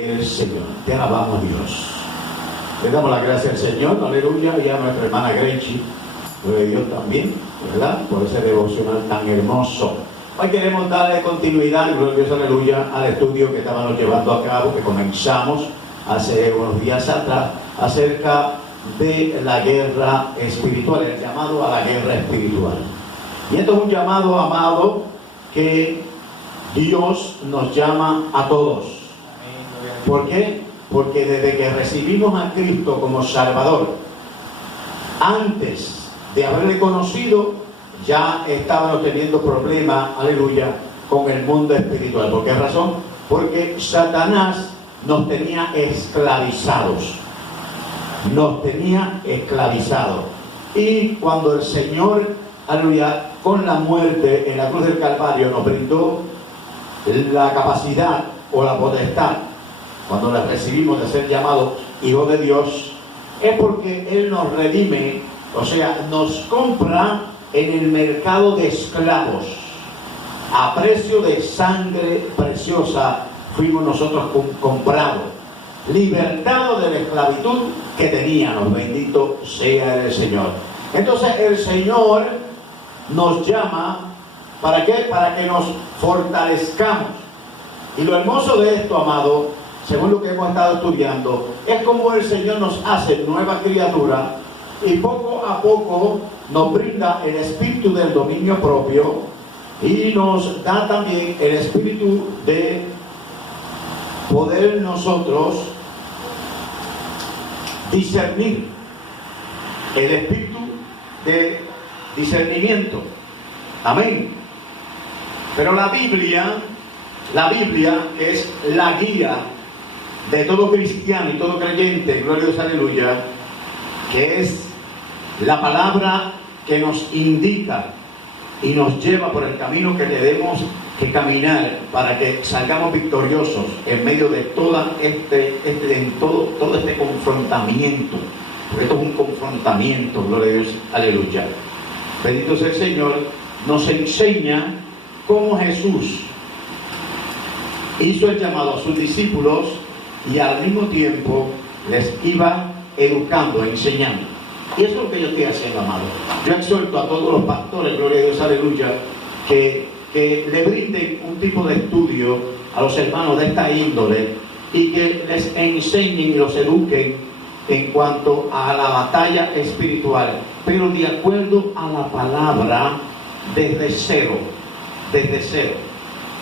El Señor, te alabamos, Dios. Le damos las gracias al Señor, aleluya, y a nuestra hermana Grechi, gloria a Dios también, ¿verdad? Por ese devocional tan hermoso. Hoy queremos darle continuidad, gloria a Dios, aleluya, al estudio que estábamos llevando a cabo, que comenzamos hace unos días atrás, acerca de la guerra espiritual, el llamado a la guerra espiritual. Y esto es un llamado, amado, que Dios nos llama a todos. ¿Por qué? Porque desde que recibimos a Cristo como Salvador, antes de haberle conocido, ya estábamos teniendo problemas, aleluya, con el mundo espiritual. ¿Por qué razón? Porque Satanás nos tenía esclavizados. Nos tenía esclavizados. Y cuando el Señor, aleluya, con la muerte en la cruz del Calvario nos brindó la capacidad o la potestad, cuando la recibimos, de ser llamados hijos de Dios, es porque Él nos redime, o sea, nos compra en el mercado de esclavos. A precio de sangre preciosa fuimos nosotros comprados, libertados de la esclavitud que teníamos. Bendito sea el Señor. Entonces el Señor nos llama, ¿para qué? Para que nos fortalezcamos. Y lo hermoso de esto, amado, según lo que hemos estado estudiando, es como el Señor nos hace nueva criatura y poco a poco nos brinda el espíritu del dominio propio y nos da también el espíritu de poder nosotros discernir, el espíritu de discernimiento. Amén. Pero la Biblia, que es la guía de todo cristiano y todo creyente, gloria a Dios, aleluya, que es la palabra que nos indica y nos lleva por el camino que debemos que caminar para que salgamos victoriosos en medio de todo este confrontamiento. Porque esto es un confrontamiento, gloria a Dios, aleluya. Bendito sea el Señor. Nos enseña cómo Jesús hizo el llamado a sus discípulos y al mismo tiempo les iba educando, enseñando. Y eso es lo que yo estoy haciendo, amado. Yo exhorto a todos los pastores, gloria a Dios, aleluya, que le brinden un tipo de estudio a los hermanos de esta índole y que les enseñen y los eduquen en cuanto a la batalla espiritual, pero de acuerdo a la palabra, desde cero.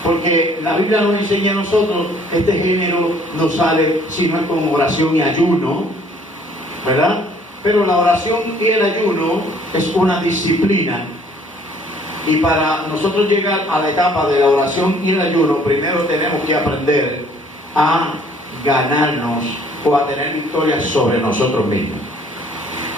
Porque la Biblia nos enseña a nosotros, este género no sale si no es con oración y ayuno, ¿verdad? Pero la oración y el ayuno es una disciplina. Y para nosotros llegar a la etapa de la oración y el ayuno, primero tenemos que aprender a ganarnos o a tener victoria sobre nosotros mismos.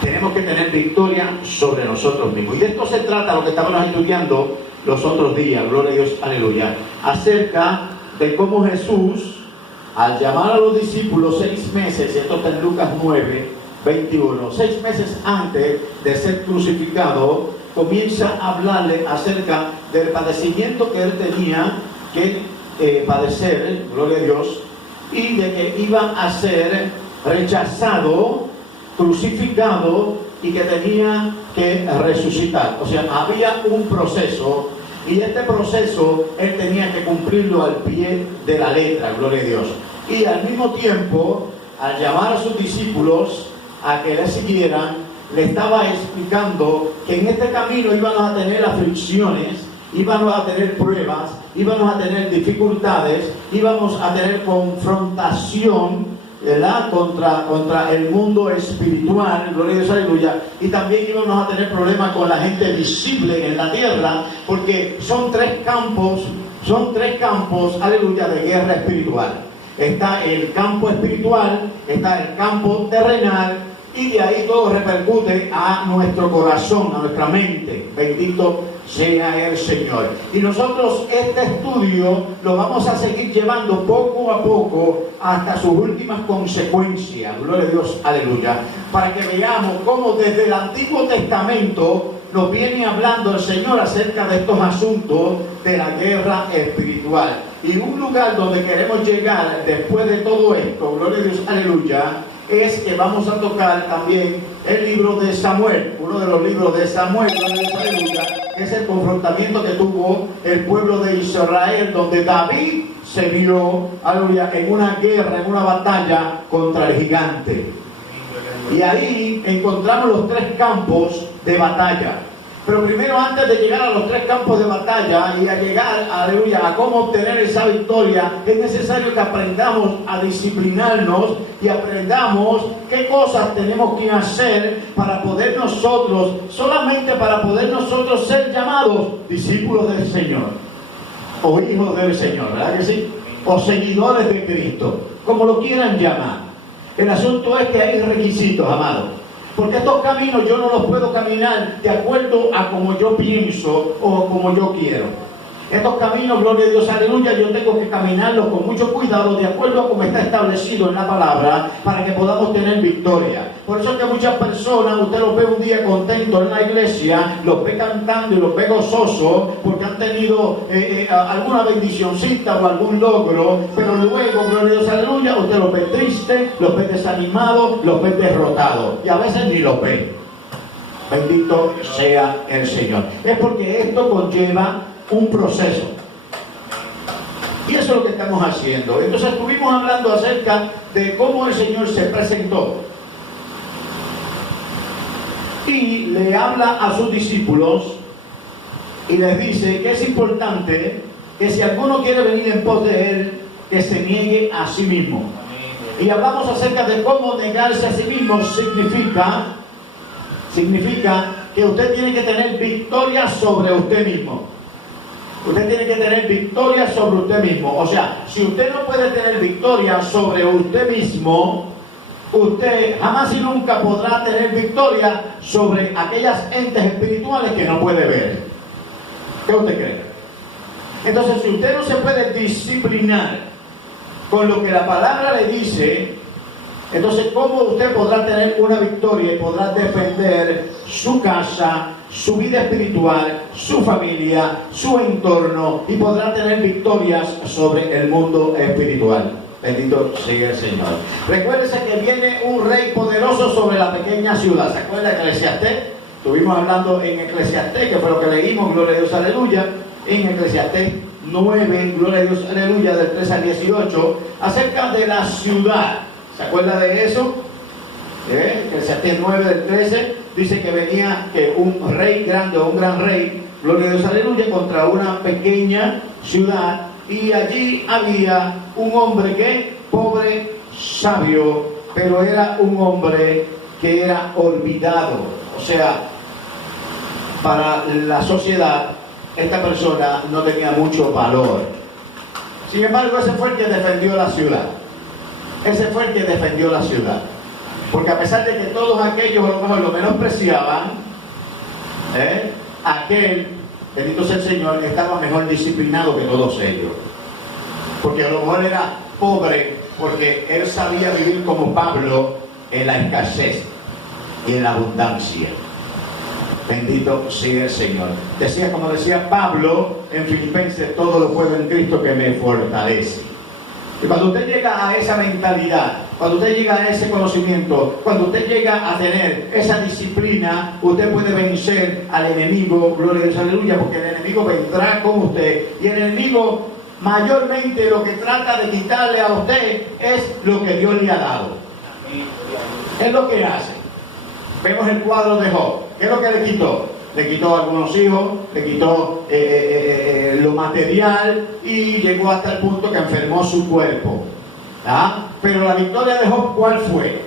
Tenemos que tener victoria sobre nosotros mismos. Y de esto se trata lo que estábamos estudiando los otros días, gloria a Dios, aleluya, acerca de cómo Jesús, al llamar a los discípulos 6 meses, esto está en Lucas 9, 21, 6 meses antes de ser crucificado, comienza a hablarle acerca del padecimiento que él tenía que padecer, gloria a Dios, y de que iba a ser rechazado, crucificado, y que tenía que resucitar. O sea, había un proceso, y este proceso él tenía que cumplirlo al pie de la letra, gloria a Dios. Y al mismo tiempo, al llamar a sus discípulos a que le siguieran, le estaba explicando que en este camino íbamos a tener aflicciones, íbamos a tener pruebas, íbamos a tener dificultades, íbamos a tener confrontación, ¿verdad? Contra el mundo espiritual, gloria a Dios, aleluya. Y también íbamos a tener problemas con la gente visible en la tierra, porque son tres campos, aleluya, de guerra espiritual. Está el campo espiritual, está el campo terrenal, y de ahí todo repercute a nuestro corazón, a nuestra mente. Bendito sea el Señor. Y nosotros este estudio lo vamos a seguir llevando poco a poco hasta sus últimas consecuencias. Gloria a Dios, aleluya. Para que veamos cómo desde el Antiguo Testamento nos viene hablando el Señor acerca de estos asuntos de la guerra espiritual. Y un lugar donde queremos llegar después de todo esto, gloria a Dios, aleluya, es que vamos a tocar también el libro de Samuel, uno de los libros de Samuel, gloria a Dios, aleluya, que es el confrontamiento que tuvo el pueblo de Israel, donde David se vio, aleluya, en una guerra, en una batalla contra el gigante. Y ahí encontramos los 3 campos de batalla. Pero primero, antes de llegar a los 3 campos de batalla y a llegar, aleluya, a cómo obtener esa victoria, es necesario que aprendamos a disciplinarnos y aprendamos qué cosas tenemos que hacer para poder nosotros, solamente para poder nosotros ser llamados discípulos del Señor o hijos del Señor, ¿verdad que sí? O seguidores de Cristo, como lo quieran llamar. El asunto es que hay requisitos, amados. Porque estos caminos yo no los puedo caminar de acuerdo a como yo pienso o como yo quiero. Estos caminos, gloria a Dios, aleluya, yo tengo que caminarlos con mucho cuidado de acuerdo a como está establecido en la palabra para que podamos tener victoria. Por eso es que muchas personas, usted los ve un día contentos en la iglesia, los ve cantando y los ve gozosos porque han tenido alguna bendicioncita o algún logro, pero luego, gloria a Dios, aleluya, usted los ve tristes, los ve desanimados, los ve derrotados y a veces ni los ve. Bendito sea el Señor. Es porque esto conlleva un proceso. Y eso es lo que estamos haciendo. Entonces estuvimos hablando acerca de cómo el Señor se presentó. Y le habla a sus discípulos y les dice que es importante que si alguno quiere venir en pos de Él, que se niegue a sí mismo. Y hablamos acerca de cómo negarse a sí mismo significa que usted tiene que tener victoria sobre usted mismo. Usted tiene que tener victoria sobre usted mismo. O sea, si usted no puede tener victoria sobre usted mismo, usted jamás y nunca podrá tener victoria sobre aquellas entes espirituales que no puede ver. ¿Qué usted cree? Entonces, si usted no se puede disciplinar con lo que la palabra le dice, entonces, ¿cómo usted podrá tener una victoria y podrá defender su casa, su vida espiritual, su familia, su entorno y podrá tener victorias sobre el mundo espiritual? Bendito sea el Señor. Recuérdese que viene un rey poderoso sobre la pequeña ciudad. ¿Se acuerda de Eclesiastés? Estuvimos hablando en Eclesiastés, que fue lo que leímos, gloria a Dios, aleluya, en Eclesiastés 9, gloria a Dios, aleluya, del 3 al 18, acerca de la ciudad. ¿Se acuerda de eso? Eclesiastés 9 del 13 dice que venía que un rey grande o un gran rey, gloria a Dios, aleluya, contra una pequeña ciudad, y allí había un hombre que, pobre, sabio, pero era un hombre que era olvidado. O sea, para la sociedad esta persona no tenía mucho valor. Sin embargo, ese fue el que defendió la ciudad. Ese fue el que defendió la ciudad. Porque a pesar de que todos aquellos a lo mejor lo menospreciaban, aquel, bendito sea el Señor, estaba mejor disciplinado que todos ellos. Porque a lo mejor era pobre, porque él sabía vivir como Pablo en la escasez y en la abundancia. Bendito sea el Señor. Decía, como decía Pablo en Filipenses, todo lo puedo en Cristo que me fortalece. Y cuando usted llega a esa mentalidad, cuando usted llega a ese conocimiento, cuando usted llega a tener esa disciplina, usted puede vencer al enemigo, gloria a Dios, aleluya, porque el enemigo vendrá con usted. Y el enemigo mayormente lo que trata de quitarle a usted es lo que Dios le ha dado. Es lo que hace. Vemos el cuadro de Job. ¿Qué es lo que le quitó? Le quitó algunos hijos, le quitó lo material y llegó hasta el punto que enfermó su cuerpo. ¿Ah? Pero la victoria de Job, ¿cuál fue?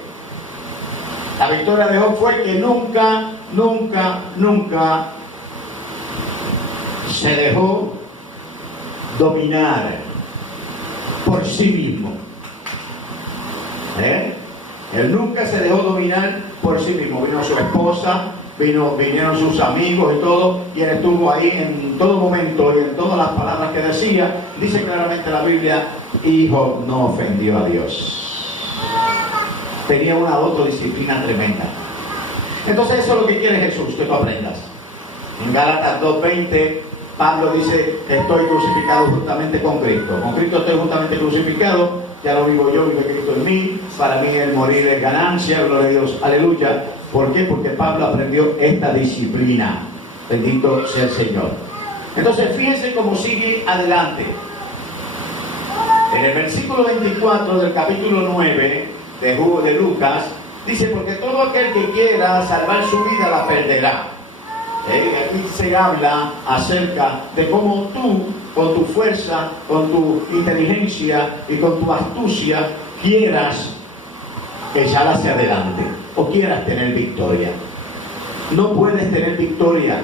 La victoria de Job fue que nunca se dejó dominar por sí mismo. Él nunca se dejó dominar por sí mismo. Vino su esposa, vinieron sus amigos y todo, y él estuvo ahí en todo momento y en todas las palabras que decía. Dice claramente la Biblia, y Job no ofendió a Dios. Tenía una autodisciplina tremenda. Entonces eso es lo que quiere Jesús, que tú aprendas. En Gálatas 2:20 Pablo dice, estoy crucificado juntamente con Cristo. Con Cristo estoy juntamente crucificado, ya no vivo yo, vive Cristo en mí. Para mí el morir es ganancia, gloria a Dios, aleluya. ¿Por qué? Porque Pablo aprendió esta disciplina. Bendito sea el Señor. Entonces, fíjense cómo sigue adelante. En el versículo 24 del capítulo 9 de Lucas, dice, porque todo aquel que quiera salvar su vida la perderá. Aquí se habla acerca de cómo tú, con tu fuerza, con tu inteligencia y con tu astucia, quieras echar hacia adelante o quieras tener victoria. No puedes tener victoria.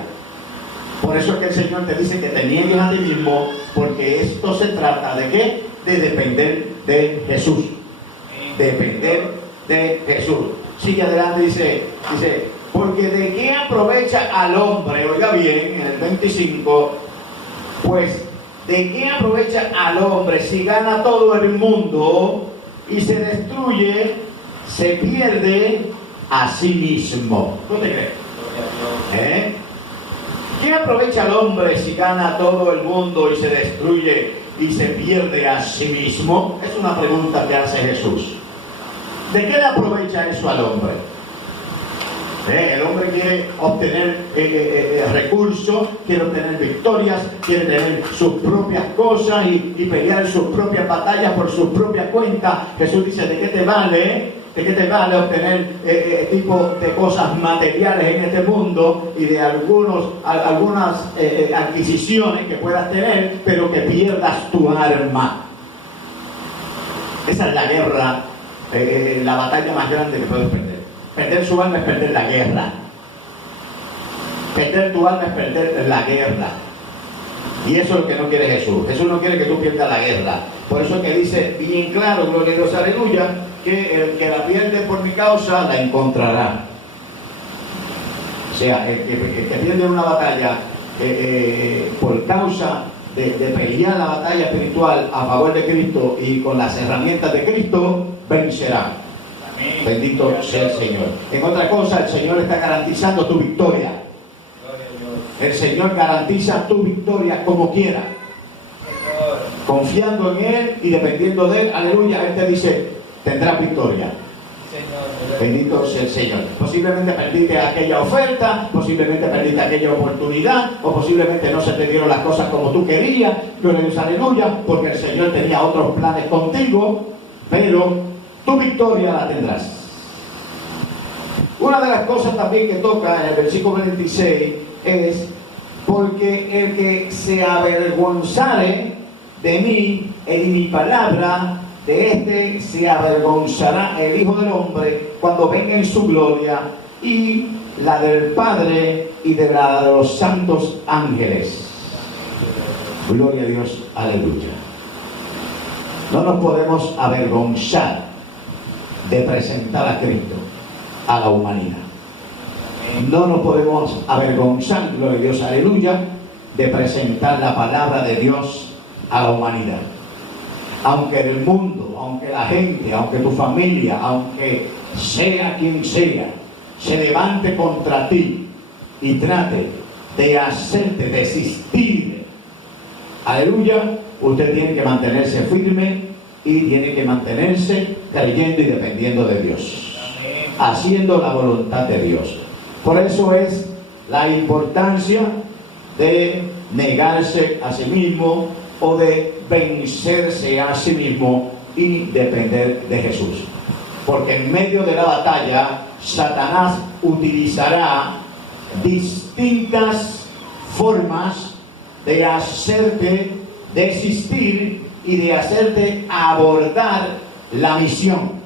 Por eso es que el Señor te dice que te niegues a ti mismo, porque esto se trata de ¿qué? De depender de Jesús. Depender de Jesús. Sigue adelante, dice, porque de qué aprovecha al hombre, oiga bien, en el 25, pues de qué aprovecha al hombre si gana todo el mundo y se destruye, se pierde a sí mismo. ¿No te crees? ¿Qué aprovecha al hombre si gana todo el mundo y se destruye y se pierde a sí mismo? Es una pregunta que hace Jesús. ¿De qué le aprovecha eso al hombre? El hombre quiere obtener recursos, quiere obtener victorias, quiere tener sus propias cosas y pelear sus propias batallas por su propia cuenta. Jesús dice, ¿de qué te vale? ¿De qué te vale obtener tipo de cosas materiales en este mundo y de algunas adquisiciones que puedas tener, pero que pierdas tu alma? Esa es la guerra, la batalla más grande que puedes perder. Perder su alma es perder la guerra. Perder tu alma es perder la guerra. Y eso es lo que no quiere Jesús. Jesús no quiere que tú pierdas la guerra. Por eso es que dice bien claro, gloria a Dios, aleluya, que el que la pierde por mi causa la encontrará. O sea, el que pierde una batalla por causa de pelear la batalla espiritual a favor de Cristo y con las herramientas de Cristo, vencerá. Amén. Bendito sea el Señor. En otra cosa, el Señor está garantizando tu victoria. El Señor garantiza tu victoria como quiera. Confiando en Él y dependiendo de Él, aleluya, Él te dice, tendrás victoria. Bendito sea el Señor. Posiblemente perdiste aquella oferta, posiblemente perdiste aquella oportunidad, o posiblemente no se te dieron las cosas como tú querías, gloria a Dios, aleluya, porque el Señor tenía otros planes contigo, pero tu victoria la tendrás. Una de las cosas también que toca en el versículo 26 es, porque el que se avergonzare de mí y de mi palabra, de este se avergonzará el Hijo del Hombre cuando venga en su gloria y la del Padre y de la de los santos ángeles. Gloria a Dios, aleluya. No nos podemos avergonzar de presentar a Cristo a la humanidad. No nos podemos avergonzar, gloria a Dios, aleluya, de presentar la palabra de Dios a la humanidad. Aunque el mundo, aunque la gente, aunque tu familia, aunque sea quien sea, se levante contra ti y trate de hacerte desistir, aleluya, usted tiene que mantenerse firme y tiene que mantenerse creyendo y dependiendo de Dios, haciendo la voluntad de Dios. Por eso es la importancia de negarse a sí mismo o de vencerse a sí mismo y depender de Jesús. Porque en medio de la batalla, Satanás utilizará distintas formas de hacerte desistir y de hacerte abordar la misión.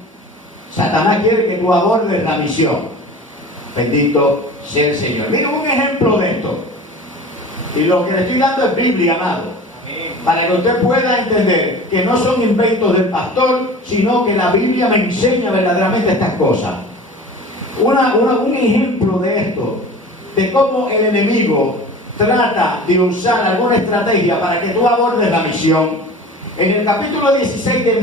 Satanás quiere que tú abordes la misión. Bendito sea el Señor. Mira un ejemplo de esto. Y lo que le estoy dando es Biblia, amado. Para que usted pueda entender que no son inventos del pastor, sino que la Biblia me enseña verdaderamente estas cosas. Un ejemplo de esto, de cómo el enemigo trata de usar alguna estrategia para que tú abordes la misión. En el capítulo 16 de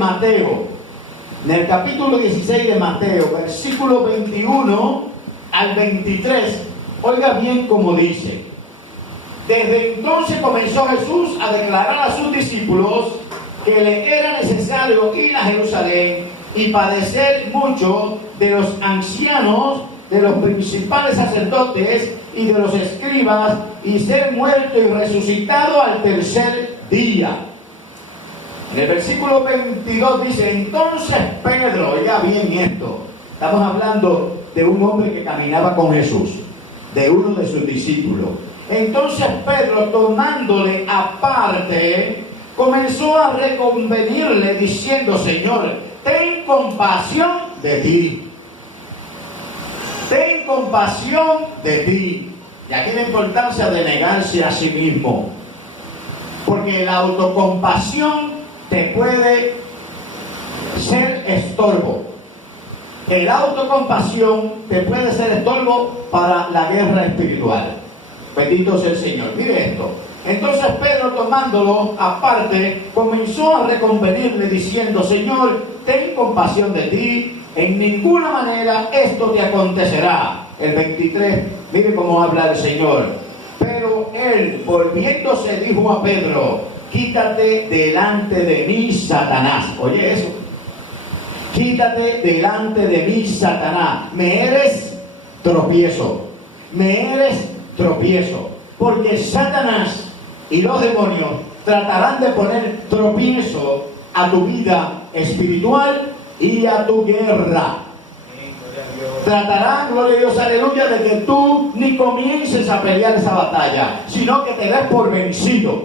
Mateo, versículo 21 al 23, oiga bien cómo dice. Desde entonces comenzó Jesús a declarar a sus discípulos que le era necesario ir a Jerusalén y padecer mucho de los ancianos, de los principales sacerdotes y de los escribas, y ser muerto y resucitado al tercer día. En el versículo 22 dice: entonces Pedro, oiga bien esto, estamos hablando de un hombre que caminaba con Jesús, de uno de sus discípulos. Entonces Pedro, tomándole aparte, comenzó a reconvenirle diciendo: Señor, ten compasión de ti. Ten compasión de ti. Y aquí la importancia de negarse a sí mismo. Porque la autocompasión te puede ser estorbo. La autocompasión te puede ser estorbo para la guerra espiritual. Bendito sea el Señor. Mire esto. Entonces Pedro, tomándolo aparte, comenzó a reconvenirle diciendo: Señor, ten compasión de ti. En ninguna manera esto te acontecerá. El 23, mire cómo habla el Señor. Pero él, volviéndose, dijo a Pedro: quítate delante de mí, Satanás. Oye eso. Quítate delante de mí, Satanás. Me eres tropiezo. Me eres tropiezo. Porque Satanás y los demonios tratarán de poner tropiezo a tu vida espiritual y a tu guerra. Tratarán, gloria a Dios, aleluya, de que tú ni comiences a pelear esa batalla, sino que te des por vencido.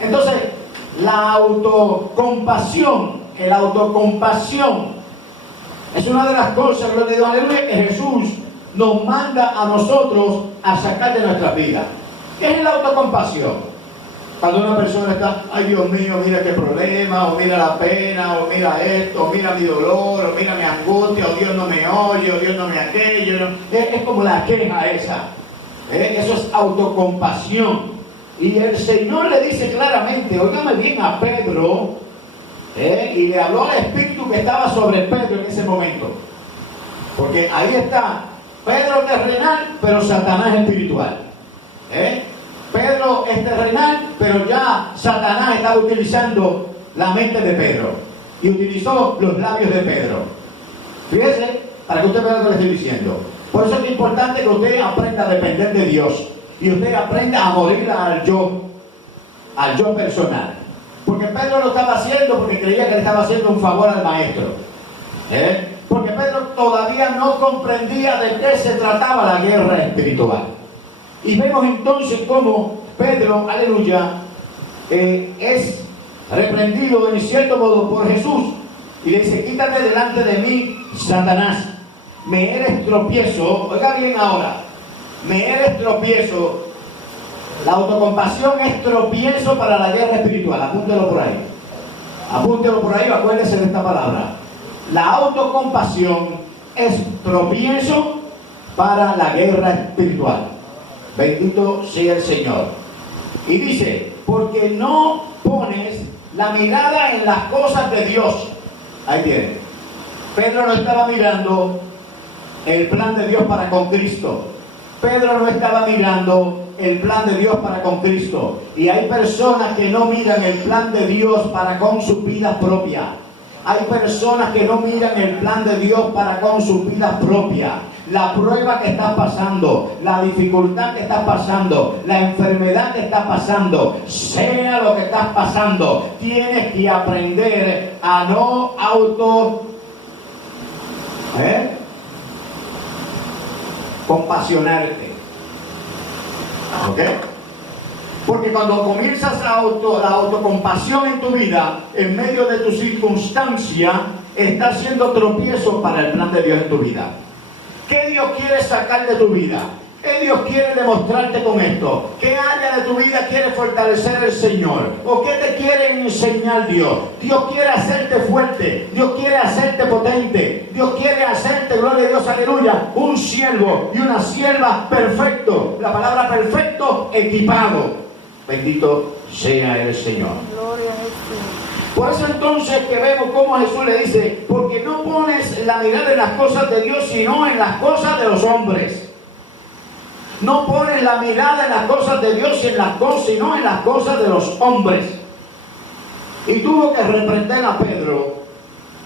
Entonces, la autocompasión, la autocompasión es una de las cosas, gloria a Dios, aleluya, que Jesús nos manda a nosotros a sacar de nuestra vida. ¿Qué es la autocompasión? Cuando una persona está: ay Dios mío, mira qué problema, o mira la pena, o mira esto, o mira mi dolor, o mira mi angustia, o Dios no me oye, o Dios no me aquello. ¿No? Es como la queja esa. Eso es autocompasión. Y el Señor le dice claramente, óigame bien, a Pedro, y le habló al espíritu que estaba sobre Pedro en ese momento. Porque ahí está Pedro terrenal, pero Satanás espiritual. Pedro es terrenal, pero ya Satanás estaba utilizando la mente de Pedro y utilizó los labios de Pedro. Fíjese, para que usted vea lo que le estoy diciendo. Por eso es importante que usted aprenda a depender de Dios y usted aprenda a morir al yo personal. Porque Pedro lo estaba haciendo porque creía que le estaba haciendo un favor al maestro. Porque Pedro todavía no comprendía de qué se trataba la guerra espiritual. Y vemos entonces cómo Pedro, aleluya, es reprendido en cierto modo por Jesús. Y le dice: quítate delante de mí, Satanás. Me eres tropiezo. Oiga bien ahora. Me eres tropiezo. La autocompasión es tropiezo para la guerra espiritual. Apúntelo por ahí. Apúntelo por ahí, acuérdese de esta palabra. La autocompasión es tropiezo para la guerra espiritual. Bendito sea el Señor. Y dice: porque no pones la mirada en las cosas de Dios. Ahí tiene. Pedro no estaba mirando el plan de Dios para con Cristo. Pedro no estaba mirando el plan de Dios para con Cristo. Y hay personas que no miran el plan de Dios para con sus vidas propias. Hay personas que no miran el plan de Dios para con sus vidas propias. La prueba que estás pasando, la dificultad que estás pasando, la enfermedad que estás pasando, sea lo que estás pasando, tienes que aprender a no compasionarte. ¿Ok? Porque cuando comienzas la autocompasión en tu vida, en medio de tu circunstancia, estás siendo tropiezo para el plan de Dios en tu vida. ¿Qué Dios quiere sacar de tu vida? ¿Qué Dios quiere demostrarte con esto? ¿Qué área de tu vida quiere fortalecer el Señor? ¿O qué te quiere enseñar Dios? Dios quiere hacerte fuerte. Dios quiere hacerte potente. Dios quiere hacerte, gloria a Dios, aleluya, un siervo y una sierva perfecto. La palabra perfecto, equipado. Bendito sea el Señor. Gloria a Jesús. Por eso entonces que vemos cómo Jesús le dice: porque no pones la mirada en las cosas de Dios, sino en las cosas de los hombres. No ponen la mirada en las cosas de Dios y en las cosas, sino en las cosas de los hombres. Y tuvo que reprender a Pedro,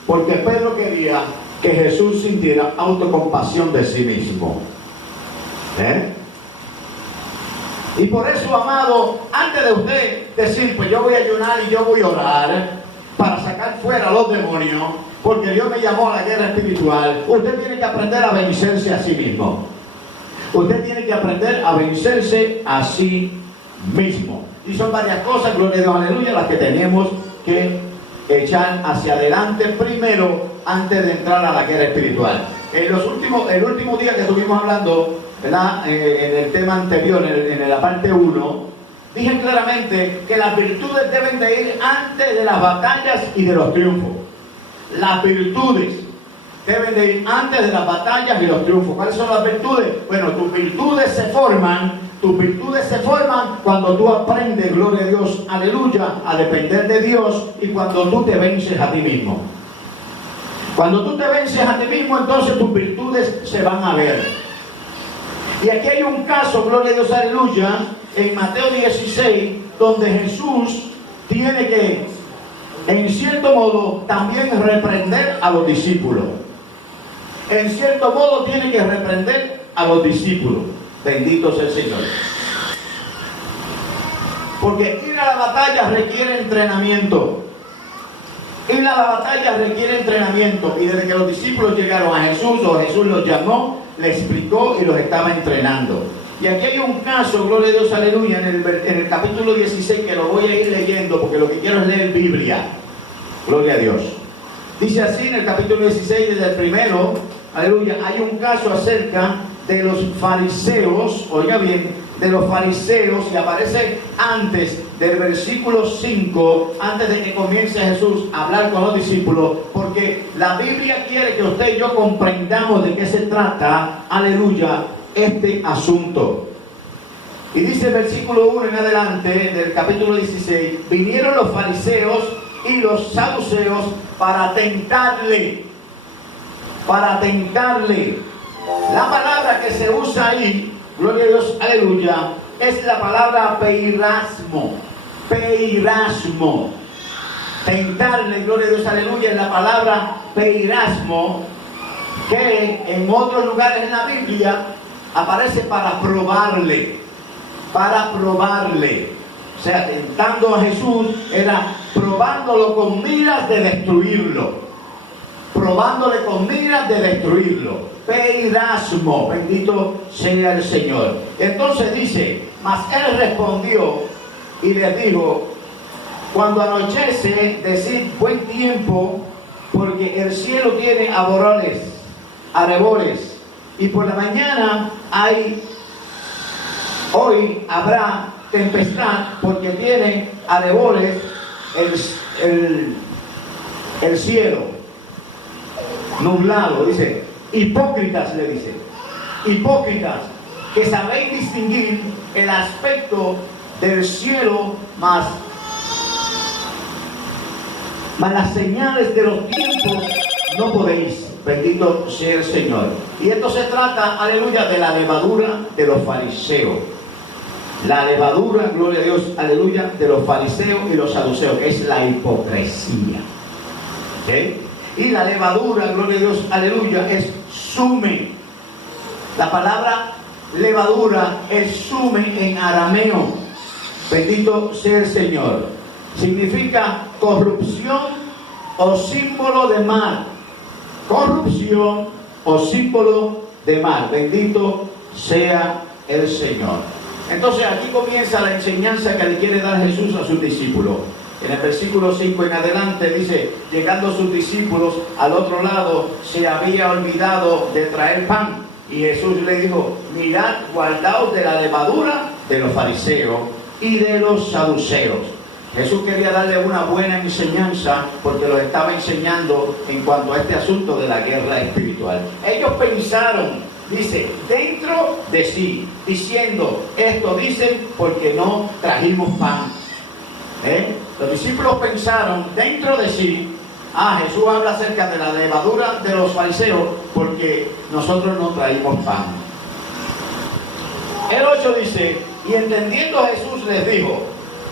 porque Pedro quería que Jesús sintiera autocompasión de sí mismo. Y por eso, amado, antes de usted decir, pues yo voy a ayunar y yo voy a orar para sacar fuera a los demonios, porque Dios me llamó a la guerra espiritual, usted tiene que aprender a vencerse a sí mismo. Usted tiene que aprender a vencerse a sí mismo. Y son varias cosas, gloria a Dios, aleluya, las que tenemos que echar hacia adelante primero antes de entrar a la guerra espiritual. El último día que estuvimos hablando, ¿verdad? En el tema anterior, en la parte 1, dije claramente que las virtudes deben de ir antes de las batallas y de los triunfos. Las virtudes deben de ir antes de las batallas y los triunfos. ¿Cuáles son las virtudes? Bueno, tus virtudes se forman cuando tú aprendes, gloria a Dios, aleluya, a depender de Dios, y cuando tú te vences a ti mismo. Cuando tú te vences a ti mismo, entonces tus virtudes se van a ver. Y aquí hay un caso, gloria a Dios, aleluya, en Mateo 16, donde Jesús tiene que, en cierto modo, también reprender a los discípulos. En cierto modo tiene que reprender a los discípulos. Bendito sea el Señor. Porque ir a la batalla requiere entrenamiento. Ir a la batalla requiere entrenamiento. Y desde que los discípulos llegaron a Jesús, o Jesús los llamó, les explicó y los estaba entrenando. Y aquí hay un caso, gloria a Dios, aleluya, en el capítulo 16, que lo voy a ir leyendo, porque lo que quiero es leer Biblia. Gloria a Dios. Dice así en el capítulo 16, desde el primero, aleluya, hay un caso acerca de los fariseos, oiga bien, de los fariseos, y aparece antes del versículo 5, antes de que comience Jesús a hablar con los discípulos, porque la Biblia quiere que usted y yo comprendamos de qué se trata, aleluya, este asunto. Y dice el versículo 1 en adelante del capítulo 16, vinieron los fariseos y los saduceos para tentarle. La palabra que se usa ahí, gloria a Dios, aleluya, es la palabra peirasmo. Tentarle, gloria a Dios, aleluya, es la palabra peirasmo, que en otros lugares en la Biblia aparece para probarle. O sea, tentando a Jesús era probándolo con miras de destruirlo. Peirasmo, bendito sea el Señor. Entonces dice, mas él respondió y les dijo, cuando anochece, decid buen tiempo, porque el cielo tiene arrebores, y por la mañana hoy habrá tempestad, porque tiene arrebores el cielo nublado. Dice, hipócritas, le dice, hipócritas, que sabéis distinguir el aspecto del cielo, mas las señales de los tiempos no podéis. Bendito sea el Señor. Y esto se trata, aleluya, de la levadura de los fariseos. La levadura, gloria a Dios, aleluya, de los fariseos y los saduceos, que es la hipocresía. ¿Okay? Y la levadura, gloria a Dios, aleluya, es sume. La palabra levadura es sume en arameo. Bendito sea el Señor. Significa corrupción o símbolo de mal. Corrupción o símbolo de mal. Bendito sea el Señor. Entonces aquí comienza la enseñanza que le quiere dar Jesús a sus discípulos. En el versículo 5 en adelante dice, llegando sus discípulos al otro lado, se había olvidado de traer pan. Y Jesús le dijo, mirad, guardaos de la levadura de los fariseos y de los saduceos. Jesús quería darle una buena enseñanza, porque los estaba enseñando en cuanto a este asunto de la guerra espiritual. Ellos pensaron, dice, dentro de sí, diciendo, esto dicen porque no trajimos pan. Los discípulos pensaron dentro de sí, Jesús habla acerca de la levadura de los fariseos porque nosotros no traímos pan. El 8 dice, y entendiendo Jesús les dijo,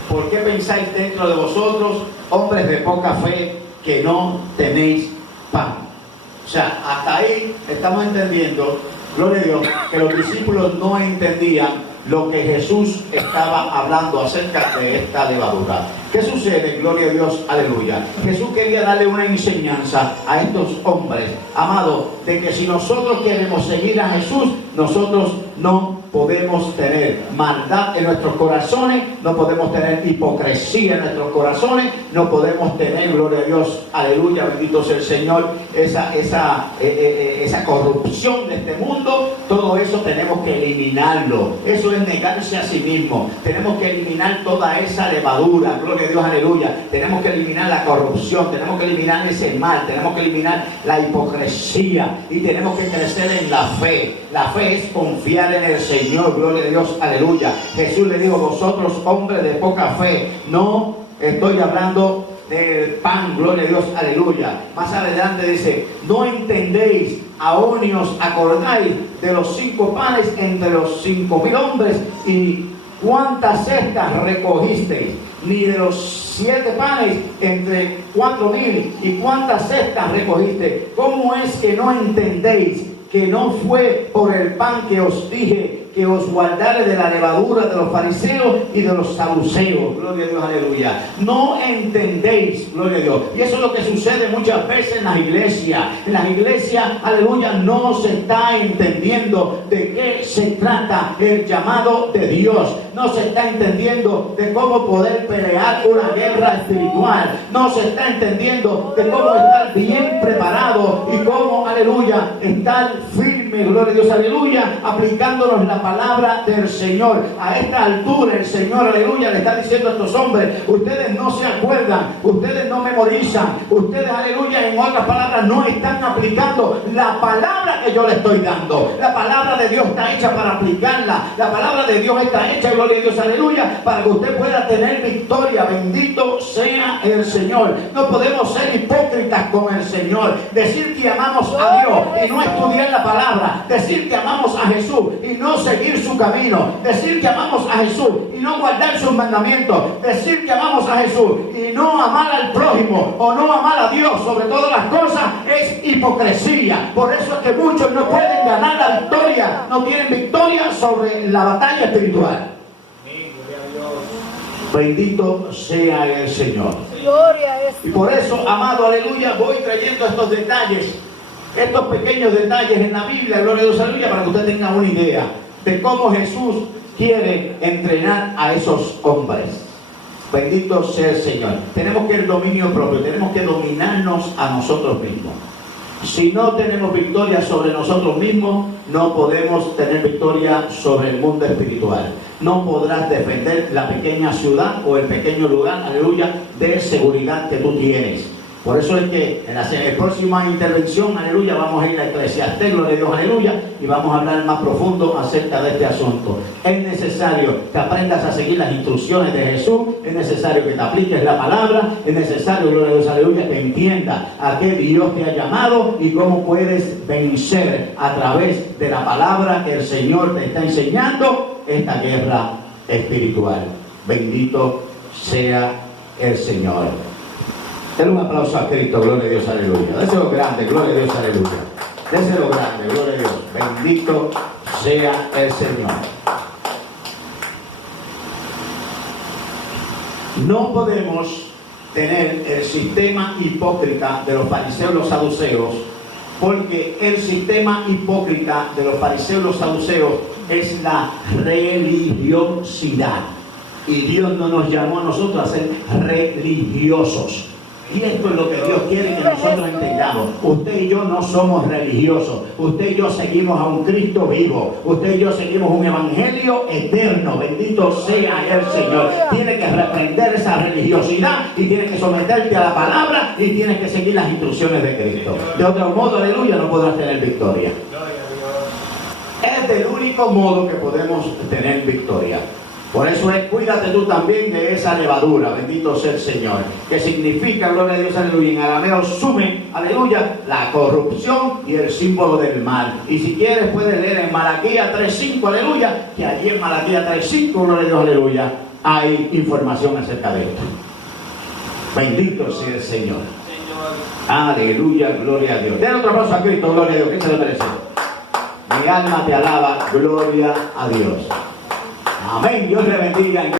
¿por qué pensáis dentro de vosotros, hombres de poca fe, que no tenéis pan? O sea, hasta ahí estamos entendiendo, gloria a Dios, que los discípulos no entendían lo que Jesús estaba hablando acerca de esta levadura. ¿Qué sucede? Gloria a Dios, aleluya. Jesús quería darle una enseñanza a estos hombres, amados, de que si nosotros queremos seguir a Jesús, nosotros no podemos tener maldad en nuestros corazones, no podemos tener hipocresía en nuestros corazones, no podemos tener, gloria a Dios, aleluya, bendito sea el Señor, esa corrupción de este mundo. Todo eso tenemos que eliminarlo. Eso es negarse a sí mismo. Tenemos que eliminar toda esa levadura, gloria a Dios, aleluya. Tenemos que eliminar la corrupción, tenemos que eliminar ese mal, tenemos que eliminar la hipocresía y tenemos que crecer en la fe. La fe es confiar en el Señor, gloria a Dios, aleluya. Jesús le dijo, vosotros hombres de poca fe, no estoy hablando del pan, gloria a Dios, aleluya. Más adelante dice, no entendéis, aún ni os acordáis de los 5 panes entre los 5,000 hombres y cuántas cestas recogisteis, ni de los 7 panes entre 4,000 y cuántas cestas recogisteis. ¿Cómo es que no entendéis que no fue por el pan que os dije que os guardare de la levadura de los fariseos y de los saduceos? Gloria a Dios, aleluya. No entendéis, gloria a Dios. Y eso es lo que sucede muchas veces en las iglesias. En las iglesias, aleluya, no se está entendiendo de qué se trata el llamado de Dios. No se está entendiendo de cómo poder pelear una guerra espiritual. No se está entendiendo de cómo estar bien preparado y cómo, aleluya, estar firme, gloria a Dios, aleluya, aplicándonos la palabra del Señor. A esta altura el Señor, aleluya, le está diciendo a estos hombres, ustedes no se acuerdan, ustedes no memorizan, ustedes, aleluya, en otras palabras, no están aplicando la palabra que yo les estoy dando. La palabra de Dios está hecha para aplicarla. La palabra de Dios está hecha, gloria a Dios, aleluya, para que usted pueda tener victoria. Bendito sea el Señor. No podemos ser hipócritas con el Señor. Decir que amamos a Dios y no estudiar la palabra. Decir que amamos a Jesús y no seguir su camino. Decir que amamos a Jesús y no guardar sus mandamientos. Decir que amamos a Jesús y no amar al prójimo o no amar a Dios sobre todas las cosas es hipocresía. Por eso es que muchos no pueden ganar la victoria, no tienen victoria sobre la batalla espiritual. Bendito sea el Señor. Y por eso, amado, aleluya, voy trayendo estos detalles, estos pequeños detalles en la Biblia, gloria a Dios, aleluya, para que usted tenga una idea de cómo Jesús quiere entrenar a esos hombres. Bendito sea el Señor. Tenemos que el dominio propio, tenemos que dominarnos a nosotros mismos. Si no tenemos victoria sobre nosotros mismos, no podemos tener victoria sobre el mundo espiritual. No podrás defender la pequeña ciudad o el pequeño lugar, aleluya, de seguridad que tú tienes. Por eso es que en la próxima intervención, aleluya, vamos a ir a Eclesiastés, gloria a Dios, aleluya, y vamos a hablar más profundo acerca de este asunto. Es necesario que aprendas a seguir las instrucciones de Jesús, es necesario que te apliques la palabra, es necesario, gloria a Dios, aleluya, que entiendas a qué Dios te ha llamado y cómo puedes vencer a través de la palabra que el Señor te está enseñando esta guerra espiritual. Bendito sea el Señor. Denle un aplauso a Cristo, gloria a Dios, aleluya. Déselo grande, gloria a Dios, aleluya. Déselo grande, gloria a Dios. Bendito sea el Señor. No podemos tener el sistema hipócrita de los fariseos y los saduceos, porque el sistema hipócrita de los fariseos y los saduceos es la religiosidad. Y Dios no nos llamó a nosotros a ser religiosos. Y esto es lo que Dios quiere que nosotros entendamos. Usted y yo no somos religiosos. Usted y yo seguimos a un Cristo vivo. Usted y yo seguimos un evangelio eterno. Bendito sea el Señor. Tiene que reprender esa religiosidad y tiene que someterte a la palabra y tienes que seguir las instrucciones de Cristo. De otro modo, aleluya, no podrás tener victoria. Es del único modo que podemos tener victoria. Por eso es, cuídate tú también de esa levadura, bendito sea el Señor. Que significa, gloria a Dios, aleluya, en arameo sumen, aleluya, la corrupción y el símbolo del mal. Y si quieres puedes leer en Malaquías 3.5, aleluya, que allí en Malaquías 3.5, gloria a Dios, aleluya, hay información acerca de esto. Bendito sea el Señor. Aleluya, gloria a Dios. Den otro aplauso a Cristo, gloria a Dios, que se le merece. Mi alma te alaba, gloria a Dios. Amén, Dios le bendiga.